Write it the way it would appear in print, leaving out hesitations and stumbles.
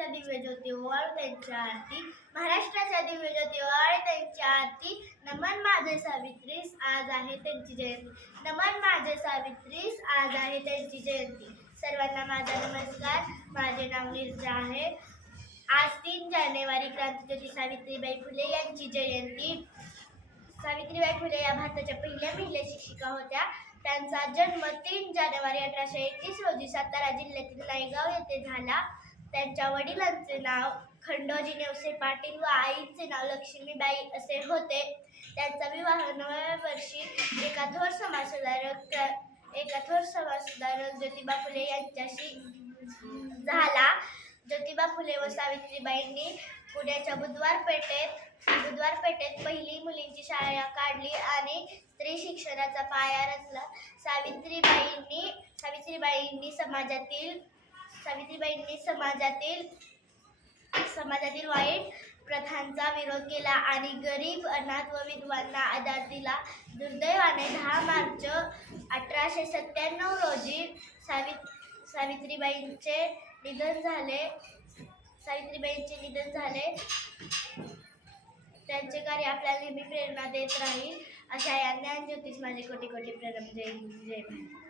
महाराष्ट्राच्या दिव्य ज्योती ओवाळू त्यांची आरती, महाराष्ट्राच्या दिव्य ज्योती ओवाळू त्यांची आरती. नमन माझे सावित्रीस, आज आहे त्यांची जयंती. नमन माझे सावित्रीस, आज आहे त्यांची जयंती. सर्वांना माझा नमस्कार. माझे नाव नीरजा आहे. आज 3 जानेवारी क्रांतीज्योती सावित्रीबाई फुले यांची जयंती. सावित्रीबाई फुले या भारताच्या पहिल्या महिला शिक्षिका होत्या. त्यांचा जन्म 3 जानेवारी 1831 रोजी सातारा जिल्ह्यातील नायगाव येथे झाला. त्यांच्या वडिलांचे नाव खंडोजी नेवसे पाटील व आईचे नाव लक्ष्मीबाई असे होते. त्यांचा विवाह 9व्या वर्षी एका थोर समाजसुधारक ज्योतिबा फुले यांच्याशी झाला. ज्योतिबा फुले व सावित्रीबाईंनी पुण्याच्या बुधवार पेठेत पहिली मुलींची शाळा काढली आणि स्त्री शिक्षणाचा पाया रचला. सावित्रीबाईंनी समाजातील वाईट प्रथांचा विरोध केला आणि गरीब, अनाथ व विधवांना आधार दिला. दुर्दैवाने 10 मार्च 1897 रोजी सावित्रीबाईंचे निधन झाले. त्यांचे कार्य आपल्याला नेहमी प्रेरणा देत राहील. अशा या ज्ञानज्योतीस माझे कोटी कोटी प्रणाम. जय हिंद, जय भारत.